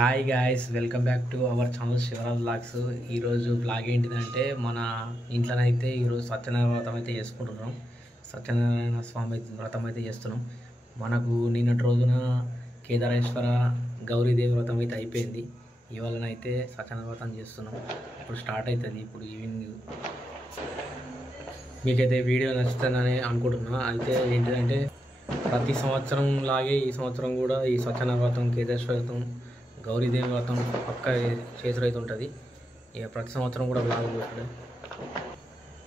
Hi guys, welcome back to our channel Shivaraj vlogs. ఈరోజు vlog ఏంటిదంటే మన ఇంట్లోనైతే ఈరోజు సత్యనారాయణ వ్రతం అయితే చేసుకుంటున్నాం. సత్యనారాయణ స్వామి వ్రతం అయితే చేస్తున్నాం. మనకు నిన్నటి రోజున కేదారేశ్వర గౌరీదేవి వ్రతం అయితే అయిపోయింది. ఇవాళనైతే సత్యనారాయణ వ్రతం చేస్తున్నాం. ఇప్పుడు స్టార్ట్ అవుతుంది. ఇప్పుడు ఈవినింగ్ మీకైతే వీడియో నచ్చుతుందని అనుకుంటున్నా. అయితే ఏంటిదంటే ప్రతి సంవత్సరం లాగే ఈ సంవత్సరం కూడా ఈ సత్యనారాయణ వ్రతం, కేదారేశ్వర వ్రతం, గౌరీదేవి వ్రతం పక్క చేసుడు అయితే ఉంటుంది. ఇక ప్రతి సంవత్సరం కూడా బ్లాగ్ పోతుంది.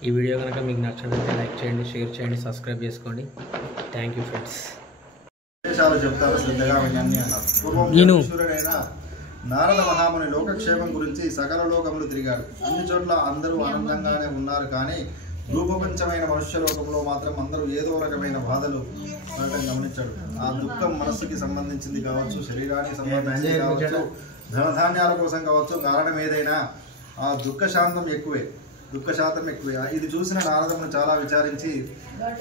ఈ వీడియో కనుక మీకు నచ్చినట్లయితే లైక్ చేయండి, షేర్ చేయండి, సబ్స్క్రైబ్ చేసుకోండి. Thank you friends. చెప్తారు శ్రద్ధగా వినండి అన్నారు. పూర్వం నారద మహాముని లోకక్షేమం గురించి సకల లోకములు తిరిగాడు. అన్ని చోట్ల అందరూ ఆనందంగానే ఉన్నారు. కానీ రూపపంచమైన మనుష్య లోకంలో మాత్రం అందరూ ఏదో రకమైన బాధలు పడటం గమనించాడు. ఆ దుఃఖం మనస్సుకి సంబంధించింది కావచ్చు, శరీరానికి సంబంధించింది కావచ్చు, ధనధాన్యాల కోసం కావచ్చు, కారణం ఏదైనా ఆ దుఃఖ శాతం ఎక్కువే. ఇది చూసిన నారదమును చాలా విచారించి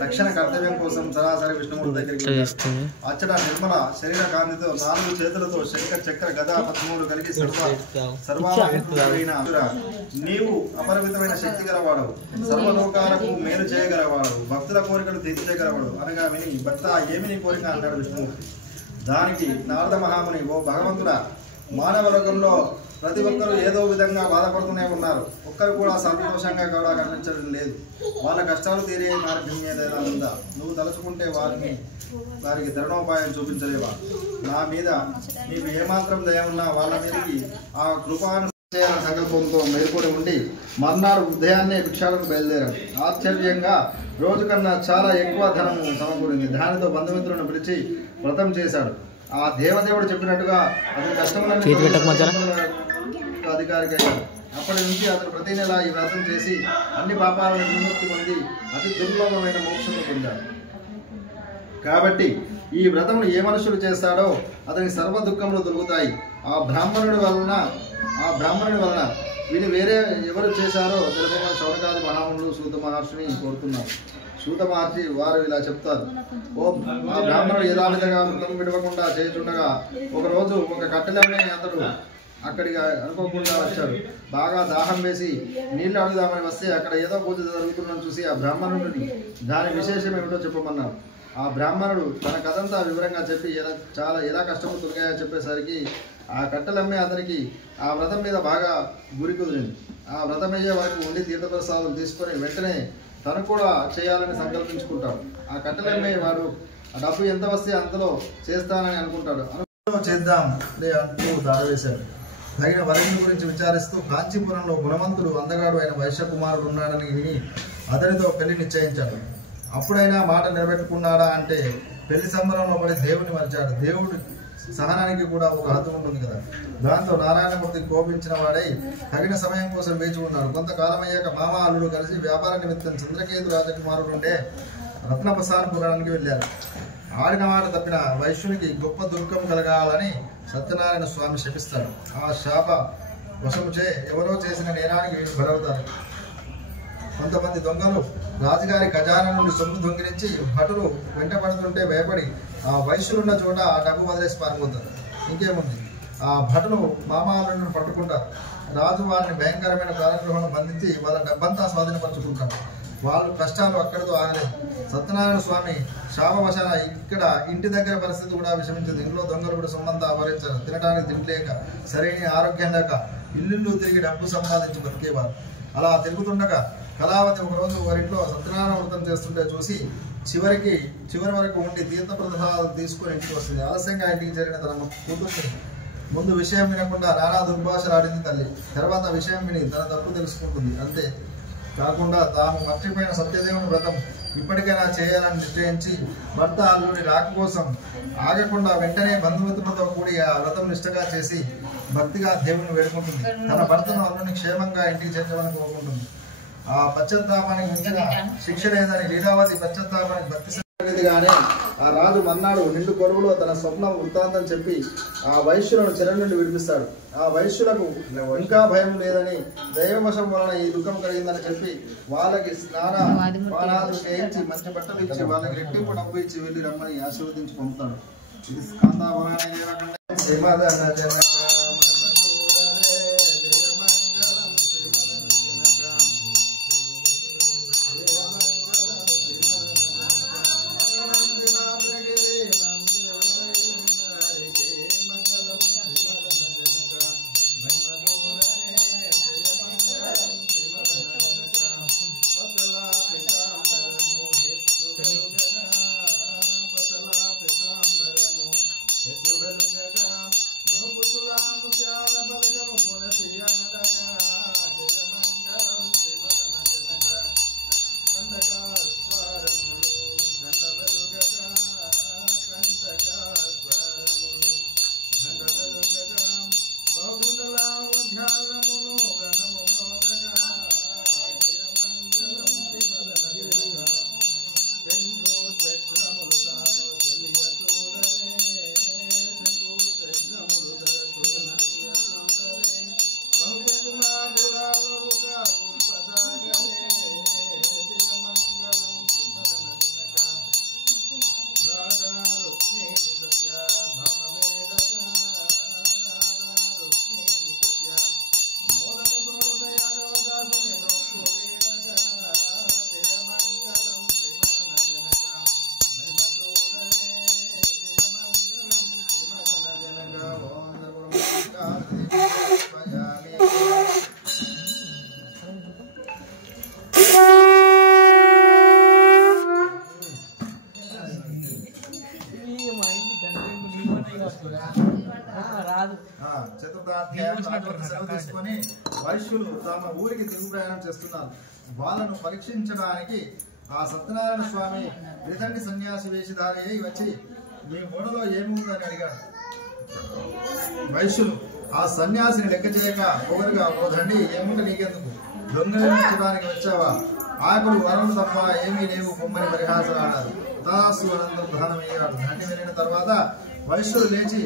తక్షణ కర్తవ్యం కోసం సరాసరి విష్ణుమూర్తి దగ్గరికి అచ్చట నిర్మల శరీర కాంతితో 4 చేతులతో శంఖ చక్ర గదా పద్మములు కలిగి సర్వాత్మకుడైన నీవు అపరిమితమైన శక్తి గలవాడవు, సర్వలోకాలకు మేలు చేయగలవాడవు, భక్తుల కోరికలు తీర్చేయగలవాడు అనగా విని భక్త ఏమి నీ కోరిక అన్నాడు విష్ణుమూర్తి. దానికి నారద మహాముని, ఓ భగవంతుడా, మానవ లోకంలో ప్రతి ఒక్కరూ ఏదో విధంగా బాధపడుతూనే ఉన్నారు. ఒక్కరు కూడా సంతోషంగా కూడా కనిపించడం లేదు. వాళ్ళ కష్టాలు తీరే మార్గం ఏదైనా ఉందా? నువ్వు తలుచుకుంటే వారికి ధరణోపాయం చూపించలేవా? నా మీద నీకు ఏమాత్రం దయ ఉన్నా వాళ్ళ మీదకి ఆ కృపాను చేయాలనే సంకల్పంతో మేల్కొని ఉండి మర్నాడు ఉదయాన్నే భిక్షాలకు బయలుదేరాడు. ఆశ్చర్యంగా రోజు కన్నా చాలా ఎక్కువ ధనము సమకూరింది. దానితో బంధుమిత్రులను పిలిచి వ్రతం చేశాడు. ఆ దేవదేవుడు చెప్పినట్టుగా అతని కష్టములను అధికారికి అయ్యాడు. అప్పటి నుంచి అతను ప్రతి నెల ఈ వ్రతం చేసి అన్ని పాపాలను విముక్తి పొంది అతి దుర్లభమైన మోక్షము పొందాడు. కాబట్టి ఈ వ్రతమును ఏ మనుషులు చేస్తాడో అతనికి సర్వ దుఃఖములు దొరుకుతాయి. ఆ బ్రాహ్మణుడి వలన వీని వేరే ఎవరు చేశారో తెలుపమని శౌనకాది మహామునులు సూత మహర్షిని కోరుతున్నారు. సూత మహర్షి వారు ఇలా చెప్తారు. ఆ బ్రాహ్మణుడు యథావిధంగా వ్రతం విడవకుండా చేయుచుండగా ఒకరోజు ఒక కట్టెలనే అతడు అక్కడికి అనుకోకుండా వచ్చాడు. బాగా దాహం వేసి నీళ్లు అడుగుదామని వస్తే అక్కడ ఏదో పూజ జరుగుతుందని చూసి ఆ బ్రాహ్మణుడిని దాని విశేషం ఏమిటో చెప్పమన్నారు. ఆ బ్రాహ్మణుడు తన కథంతా వివరంగా చెప్పి ఎలా కష్టము తొలగాయో చెప్పేసరికి ఆ కట్టెలమ్మే అతనికి ఆ వ్రతం మీద బాగా గురి కుదిరింది. ఆ వ్రతమయ్యే వరకు ఉండి తీర్థప్రసాదం తీసుకొని వెంటనే తను కూడా చేయాలని సంకల్పించుకుంటాడు. ఆ కట్టెలమ్మే వాడు ఆ డబ్బు ఎంత వస్తే అంతలో చేస్తానని అనుకుంటాడు. చేద్దాం అంటూ దాడవేశాడు. తగిన వరుణుని గురించి విచారిస్తూ కాంచీపురంలో గుణవంతుడు అందగాడు అయిన వైశ్య కుమారుడు ఉన్నాడని విని అతనితో పెళ్లి నిశ్చయించాడు. అప్పుడైనా మాట నిలబెట్టుకున్నాడా అంటే పెళ్లి సంబరంలో పడి దేవుడిని మరిచాడు. దేవుడి సహనానికి కూడా ఒక హద్దు ఉంటుంది కదా. దాంతో నారాయణమూర్తి కోపించిన వాడై తగిన సమయం కోసం వేచి ఉన్నాడు. కొంతకాలం అయ్యాక మామ అల్లుడు కలిసి వ్యాపార నిమిత్తం చంద్రకేతు రాజకుమారుడు ఉండే రత్నప్రసాదపురానికి వెళ్ళారు. ఆడిన మాట తప్పిన వైశ్యునికి గొప్ప దుఃఖం కలగాలని సత్యనారాయణ స్వామి శపిస్తాడు. ఆ శాప వశముచే ఎవరో చేసిన నేరానికి వీళ్ళు బలవుతారు. కొంతమంది దొంగలు రాజుగారి ఖజానా నుండి సొమ్ము దొంగిలించి భటులు వెంటబడుతుంటే భయపడి ఆ వైశ్యులున్న చోట ఆ డబ్బు వదిలేసి పారిపోతారు. ఇంకేముంది, ఆ భటులు మామాలను పట్టుకుంటారు. రాజు వారిని భయంకరమైన కాలగృహంలో బంధించి వాళ్ళ డబ్బంతా స్వాధీనపరుచుకుంటారు. వాళ్ళు కష్టాలు అక్కడితో ఆగలేదు. సత్యనారాయణ స్వామి శాపవశాన ఇక్కడ ఇంటి దగ్గర పరిస్థితి కూడా విషమించింది. ఇంట్లో దొంగలు కూడా సొమ్మంతా అపహరించారు. తినడానికి తిండిలేక, సరైన ఆరోగ్యం లేక ఇల్లు తిరిగి డబ్బు సంపాదించి బతికేవారు. అలా తిరుగుతుండగా కళావతి ఒకరోజు వారింట్లో సత్యనారాయణ వ్రతం చేస్తుంటే చూసి చివరి వరకు ఉండి తీర్థప్రసాదాలు తీసుకుని ఇంటికి వస్తుంది. ఆలస్యంగా ఇంటికి చేరిన తన కూతుర్ని ముందు విషయం వినకుండా నానా దుర్భాషలాడింది తల్లి. తర్వాత విషయం విని తన తప్పు తెలుసుకుంటుంది. అంతే కాకుండా తాము మర్చిపోయిన సత్యదేవుని వ్రతం ఇప్పటికైనా చేయాలని నిశ్చయించి భర్త అల్లుడి రాక కోసం ఆగకుండా వెంటనే బంధుమిత్రులతో కూడి ఆ వ్రతం నిష్టగా చేసి భక్తిగా దేవుని వేడుకుంటుంది. తన భర్తను అల్లుని క్షేమంగా ఇంటికి చేర్చమని కోరుకుంటుంది. ఆ పశ్చాత్తాపానికి మించిన శిక్ష లేదని లీలావతి పశ్చాత్తాపానికి భక్తి గానే ఆ రాజు మన్నాడు నిండు కొలువులో తన స్వప్నం వృత్తాంతం చెప్పి ఆ వైశ్యులను చెర నుండి విడిపిస్తాడు. ఆ వైశ్యులకు ఇంకా భయం లేదని దైవవశం వలన ఈ దుఃఖం కలిగిందని చెప్పి వాళ్ళకి స్నానాలు చేయించి మంచి బట్టలు ఇచ్చి వాళ్ళకి రెట్టింపు డబ్బు ఇచ్చి వెళ్ళి రమ్మని ఆశీర్వదించి పంపుతాడు. ఇది స్కంద పురాణ తీసుకొని వైశ్యులు తమ ఊరికి తిరుగు ప్రయాణం చేస్తున్నారు. వాళ్ళను పరీక్షించడానికి ఆ సత్యనారాయణ స్వామి రితండి సన్యాసి వేషధారి అయి వచ్చి మీ ఓడలో ఏముందని అడిగాడు. వైశ్యులు ఆ సన్యాసిని లెక్క చేయక పొగరుగా, ఓ దండి ఏముంటే నీకెందుకు, దొంగలించడానికి వచ్చావా, ఆకులు వరలు తప్ప ఏమీ లేవు పొమ్మని పరిహాసలాడారు. దాసు అనంతరం దానమయ్యాడు. దండి వెళ్ళిన తర్వాత వైశ్యుడు లేచి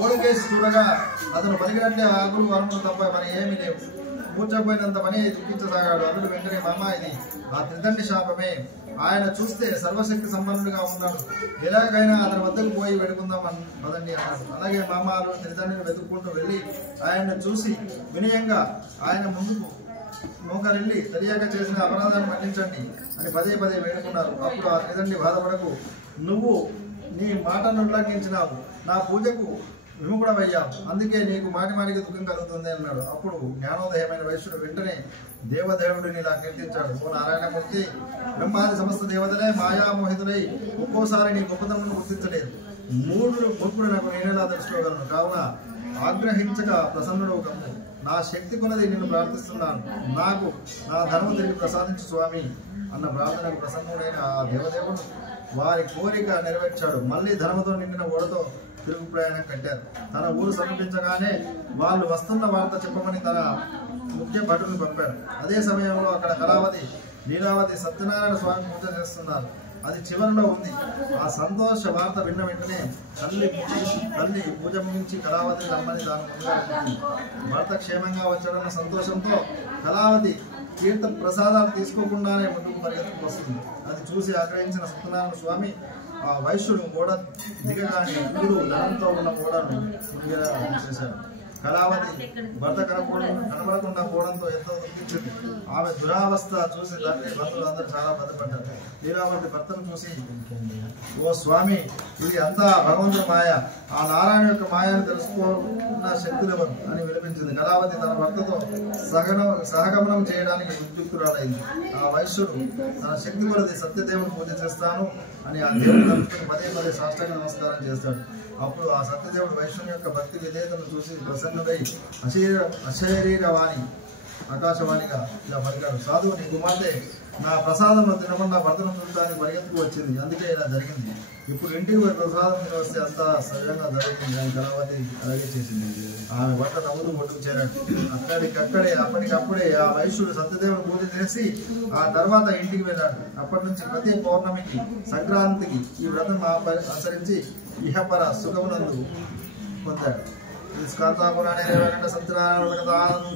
ఓడికేసి చూడగా అతను పలికినట్లే ఆకులు వరములు తప్ప మరి ఏమీ లేవు. కూర్చోపోయినంత పని దుఃఖించసాగాడు. అతడు వెంటనే మమ్మ ఇది ఆ త్రిదండి శాపమే, ఆయన చూస్తే సర్వశక్తి సంపన్నుడిగా ఉన్నాడు, ఎలాగైనా అతని వద్దకు పోయి వెడుకుందాం పదండి అన్నాడు. అలాగే మామాలు త్రిదండిని వెతుక్కుంటూ వెళ్ళి ఆయన్ని చూసి వినయంగా ఆయన ముందుకు మోకరిల్లి తెలియక చేసిన అపరాధాన్ని మన్నించండి అని పదే పదే వేడుకున్నారు. అప్పుడు ఆ త్రిదండి బాధపడకు, నువ్వు నీ మాటను ఉల్లంఘించినావు, నా పూజకు విముఖుడమయ్యావు, అందుకే నీకు మాటి మాటికి దుఃఖం కలుగుతుంది అన్నాడు. అప్పుడు జ్ఞానోదయమైన వైశ్యుడు వెంటనే దేవదేవుడిని ఇలా కీర్తించాడు. ఓ నారాయణమూర్తి, బ్రహ్మాది సమస్త దేవతలే మాయామోహితులై ఒక్కోసారి నీ గొప్పతనమును గుర్తించలేదు. మూర్ఖుడు నాకు నేనేలా తెలుసుకోగలను, కావున ఆగ్రహించగా ప్రసన్నుడు కమ్ము. నా శక్తి కొనది నిన్ను ప్రార్థిస్తున్నాను, నాకు నా ధర్మం తిరిగి ప్రసాదించు స్వామి అన్న ప్రార్థనకు ప్రసన్నుడైన ఆ దేవదేవుడు వారి కోరిక నెరవేర్చాడు. మళ్ళీ ధర్మతో నిండిన ఓడతో తిరుగు ప్రయాణం కట్టారు. తన ఊరు సమీపించగానే వాళ్ళు వస్తున్న వార్త చెప్పమని తన ముఖ్య భటుని పంపాడు. అదే సమయంలో అక్కడ కళావతి, లీలావతి సత్యనారాయణ స్వామి పూజ చేస్తున్నారు. అది చివరిలో ఉంది. ఆ సంతోష వార్త విన్న వెంటనే తల్లి పూజ ముగించి కళావతిని రమ్మని దాని ముందుగా భర్త క్షేమంగా వచ్చాడన్న సంతోషంతో కళావతి తీర్థ ప్రసాదాలు తీసుకోకుండానే ముందుకు పరిగెత్తుకు వస్తుంది. అది చూసి ఆగ్రహించిన సత్యనారాయణ స్వామి ఆ వైశ్యుడు ఓడ దిగగానే ఇంద్రుడు ధనంతో ఉన్న ఓడను మునిగేలా చేశాడు. కళావతి భర్త కనబడకుండా పోవడంతో ఎంతో దుఃఖించింది. ఆమె దురావస్థ చూసి తండ్రి బంధువులు అందరూ చాలా బాధపడ్డారు. లీలావతి భర్తను చూసి, ఓ స్వామి, ఇది అంతా భగవంతుడి మాయ, ఆ నారాయణ యొక్క మాయను తెలుసుకున్న శక్తులెవరు అని వినిపించింది. కళావతి తన భర్తతో సహగమనం చేయడానికి ఉద్యుక్తురాలైంది. ఆ వైశ్యుడు తన శక్తి కొలది సత్యదేవుని పూజ చేస్తాను అని ఆ దేవుని తలుచుకుని పదే పదే సాష్టాంగ నమస్కారం చేస్తాడు. అప్పుడు ఆ సత్యదేవుడు వైష్ణుని యొక్క భక్తి విధేయతను చూసి ప్రసన్నుడై అశరీరవాణి ఆకాశవాణిగా ఇలా పలికాడు. సాధువు, నీ కుమార్తె నా ప్రసాదంలో తినకుండా భర్తను చూడటానికి పరిగెత్తుకు వచ్చింది, అందుకే ఇలా జరిగింది. ఇప్పుడు ఇంటికి పోయి ప్రసాదం తిని వస్తే అంతా సవ్యంగా జరుగుతుంది అని కళావతి అలాగే చేసింది. ఆమె భర్త నవ్వుతూ ఒడ్డుకు చేరాడు. అప్పటికప్పుడే ఆ వైశ్యుడు సత్యదేవుని పూజ చేసి ఆ తర్వాత ఇంటికి వెళ్ళాడు. అప్పటి నుంచి ప్రతి పౌర్ణమికి, సంక్రాంతికి ఈ వ్రతం ఆచరించి ఇహపర సుఖమునందు పొందాడు. స్కాంతాపురాణే సత్యనారాయణ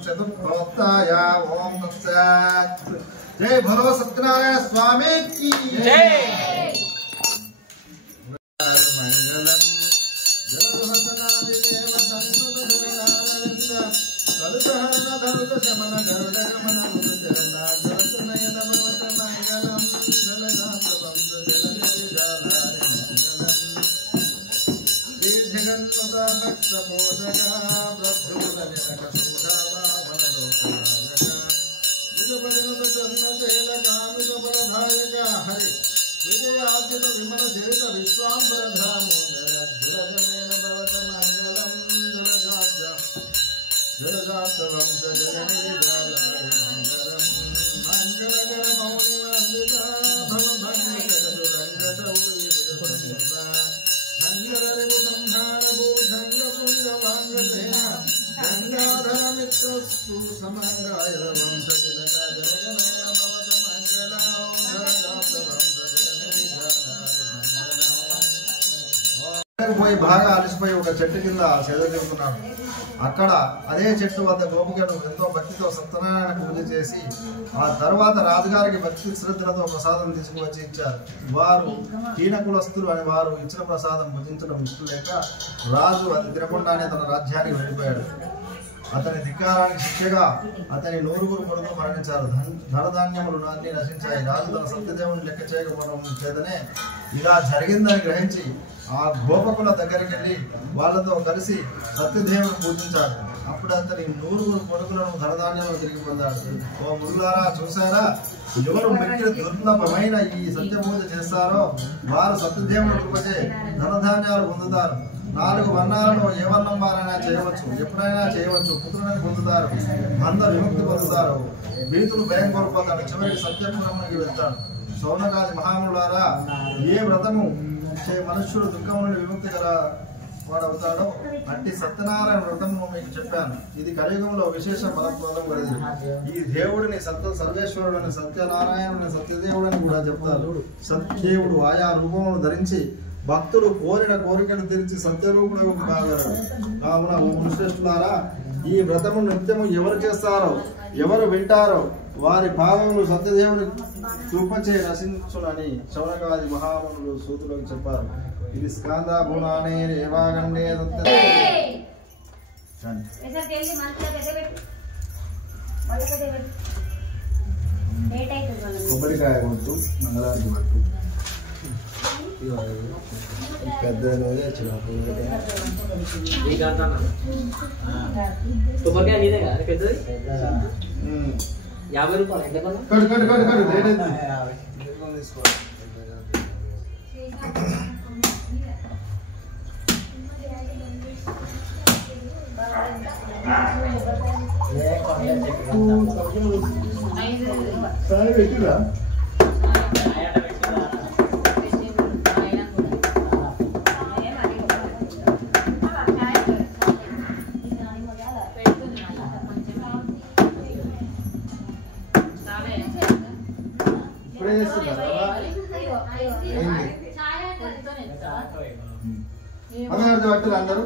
చతుర్భవత్తాయ ఓం తత్సత్. జై భలో సత్యనారాయణ స్వామికి జై. మంగళం జలవసనాదిదేవ సన్నుత కలుషహరణ ధరుత శమన గరుడ గమన జగన్నాథ జలసునయన భవత మంగళం జలజాత వంశ జలనిధి జాలారి మంగళం శ్రీ జగన్మత భక్త పోషక ప్రభుల జనక సుధావా వనలోకనాయక విజపరిణత చంద్రశైల కామిత బలధాయక హరి విజయార్జిత విమల చరిత విశ్వాంబర ధామోదర ధ్వజమేన భవత మంగళం జలజాత వంశ జననిధి జాలారి మంగళం మంగళకర మౌని వందిత భవ భక్తి జగదు రంగ శౌర్య సంగరరిపు సంహార భూషంగ పుంగ వాంగసేన గంగాధర మిత్రస్తు సమంగాయ వంశ జనక జనగమేన భవత మంగళం జలజాత వంశ జననిధి జాలారి మంగళం. పోయి బాగా అలసిపోయి ఒక చెట్టు కింద సేద తిరుగుతున్నాడు. అక్కడ అదే చెట్టు వద్ద గోపికలు ఎంతో భక్తితో సత్యనారాయణ పూజ చేసి ఆ తర్వాత రాజుగారికి భక్తి శ్రద్ధలతో ప్రసాదం తీసుకువచ్చి ఇచ్చారు. వారు హీన కులస్తులు అని వారు ఇచ్చిన ప్రసాదం భుజించడం ఇష్టం లేక రాజు అది తినకుండానే తన రాజ్యానికి వెళ్ళిపోయాడు. అతని ధిక్కారానికి శిక్షగా అతని 9 కొడుకులు మరణించారు. ధనధాన్యములు అన్ని నశించాయి. రాజు తన సత్యదేవుని లెక్క చేయకపోవడం చేతనే ఇలా జరిగిందని గ్రహించి ఆ గోపకుల దగ్గరికి వెళ్ళి వాళ్ళతో కలిసి సత్యదేవుని పూజించాడు. అప్పుడు అతని 100 కొడుకులను ధనధాన్యాలను తిరిగి పొందాడు. ఓ మురులారా, చూసారా, ఎవరు మిక్కిలి దుర్లభమైన ఈ సత్యపూజ చేస్తారో వారు సత్యదేవుని కృపచే ధనధాన్యాలు పొందుతారు. 4 వర్ణాలను ఏ వర్ణం వారైనా చేయవచ్చు, ఎప్పుడైనా చేయవచ్చు. పుత్రులను పొందుతారు, అంత విముక్తి పొందుతారు, భీతులు భయం కోల్పోతాడు, చివరికి సత్యపురమునికి వెళ్తాడు. శౌనకాది మహాములారా, ఏ వ్రతము చే మనుష్యుడు దుఃఖం నుండి విముక్తి గల వాడవుతాడో అట్టి సత్యనారాయణ వ్రతము మీకు చెప్పాను. ఇది కలియుగంలో విశేష ఫలప్రదం కలిగి ఈ దేవుడిని సర్వేశ్వరుడిని, సత్యనారాయణుడిని, సత్యదేవుడిని కూడా చెప్తారు. సత్యదేవుడు ఆయా రూపమును ధరించి భక్తులు కోరిన కోరికను తీర్చి సత్యరూపుడు కాగలడు. కావున ఓ మునిశ్రేష్ఠులారా, ఈ వ్రతము నిత్యము ఎవరు చేస్తారో, ఎవరు వింటారో వారి పాపములు సత్యదేవుని కృపచే నశించునని శౌనకాది మహామునులు సూతులకు చెప్పారు. ఇది స్కాంద పురాణే రేవాగండే కొబ్బరికాయ కొట్టు, మంగళారతి పట్టు, పెద్ద కొబ్బరికాయ నీదే కదా పెద్దది, 50 రూపాయలు. ఎంత పెట్టిరా పట్టురు అందరూ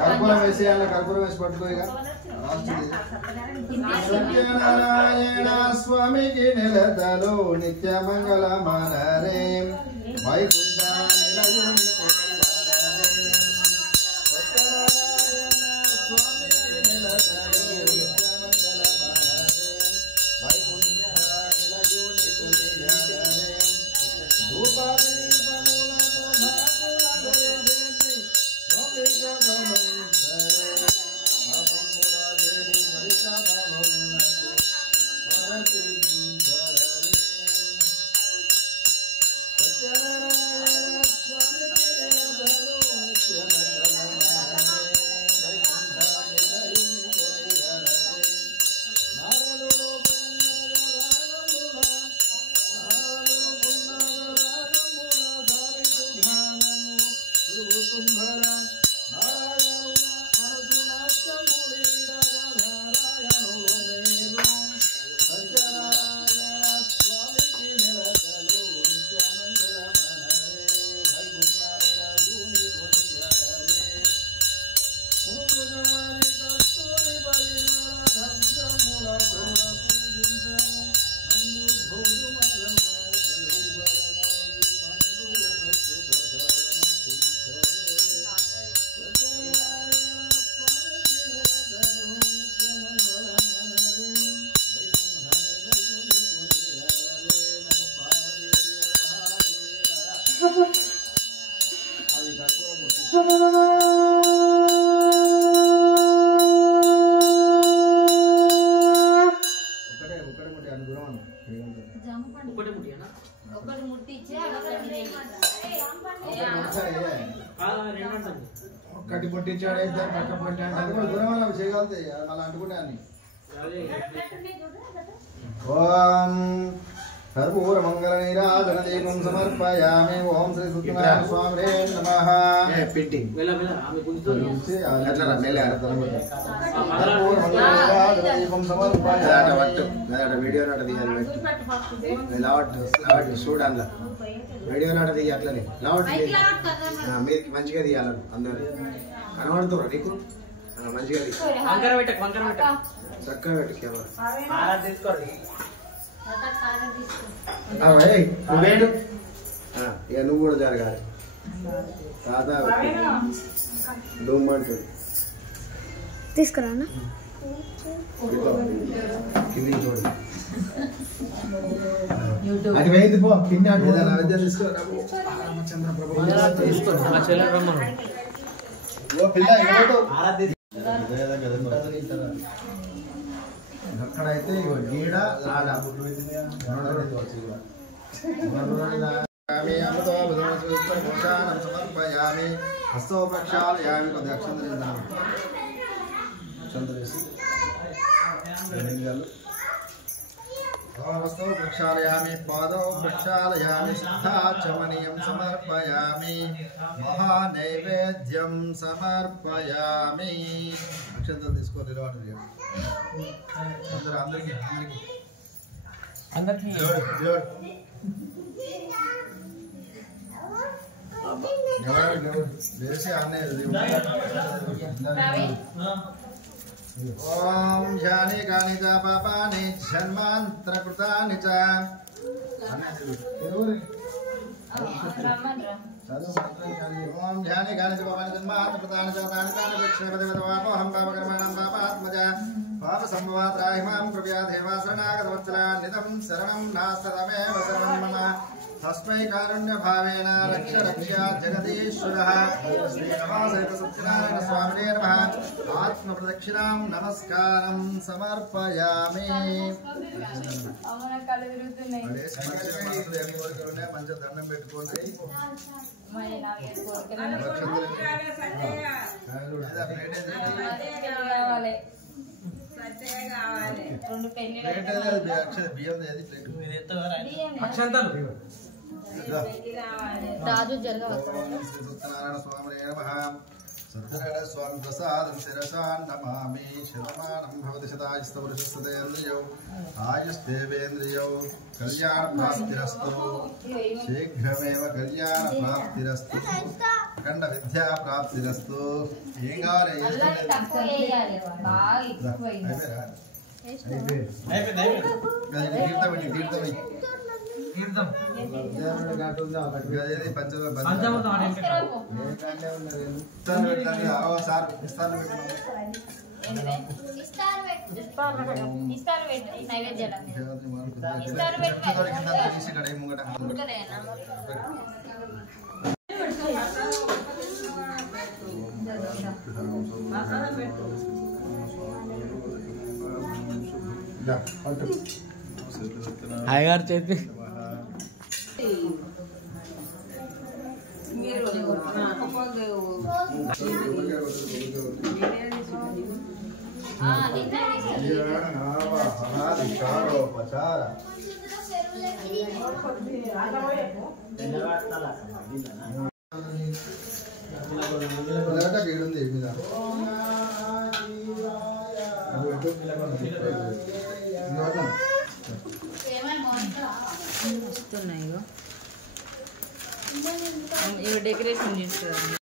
కర్పూరం వేసేయాలి. కర్పూరం వేసి పట్టుకో. ఇక సత్యనారాయణ స్వామికి నెలతలో నిత్య మంగళ మనరే వైకుంఠ ఒకటి పొట్టించాడు, ఇద్దరు పక్క పొట్టాడు, అది కూడా దూరం అవి చేయగలుగుతాయి మళ్ళీ అంటుకుంటే అన్ని. ఓం కర్పూర మంగళ నీరాజన దీపం సమర్పయామి. ఓం శ్రీ సత్యనారాయణ స్వామినే నమః. పెయింటింగ్ దీపం సమర్పయామి. వీడియో నాట తీయాలి, చూడాల వీడియో నాట తీయ అట్లనే లావట్ మీరు మంచిగా తీయాలని అందరూ కనబడుతురా నీకు మంచిగా చక్కగా పెట్టు కెమెరా తీసుకోండి. ఇక నువ్వు కూడా జరగాలి తాత డూమ్ అంటూ తీసుకురా. అది వేయింది పో కింద నైవేద్యం తీసుకో రామచంద్ర ప్రభు మా చెల్లెలు రమ్మను. ఓ పిల్ల అక్కడైతే గీడ సమర్పయామి హస్తో ప్రక్షాళయామి కొద్ది అక్షంతరిస్తాను అక్షంతరేసి हस्तौ प्रक्षालयामि पादौ प्रक्षालयामि सिद्धाचमनीयं समर्पयामि महानैवेद्यं समर्पयामि अक्षंतल తీసుకో నిలబడి అందరికి వేసి ఆనే ఓం ధ్యాని కాని చ పాపాని జన్మాంతరకృతాని చ ఓం ధ్యాని కాని చ పాపాని జన్మాంతరకృతాని చ తాని తాని విక్షేపదేవతవాపోహం పాపకర్మాణం పాపాత్మజ పాప సంభవాత్రాహిమాం కృపయా దేవాశరణాగతవత్సల నితం శరణం నాస్తతమేవ శరణం మమ तस्मै कारुण्यभावेन रक्ष रक्ष्या जगदीश्वरः श्रीनवासहित सत्यनारायण स्वामिने नमः आत्मप्रदक्षिणां नमस्कारं समर्पयामि మంచి దండం పెట్టుకోండి సత్యనారాయణ స్వామి నమః సత్యనారాయణ స్వామి ప్రసాదం శిరసా నమామి శతమానం భవతి శతాయుస్తేంద్రియౌ ఆయుస్తేవేంద్రియౌ కళ్యాణ ప్రాప్తిరస్తు శీఘ్రమేవ కళ్యాణ ప్రాప్తిరస్తు అఖండ విద్యా ప్రాప్తిరస్తు ఏం కావాలి హాయగారు చెప్పి వస్తున్నాయి డెకరేషన్ చేస్తారు.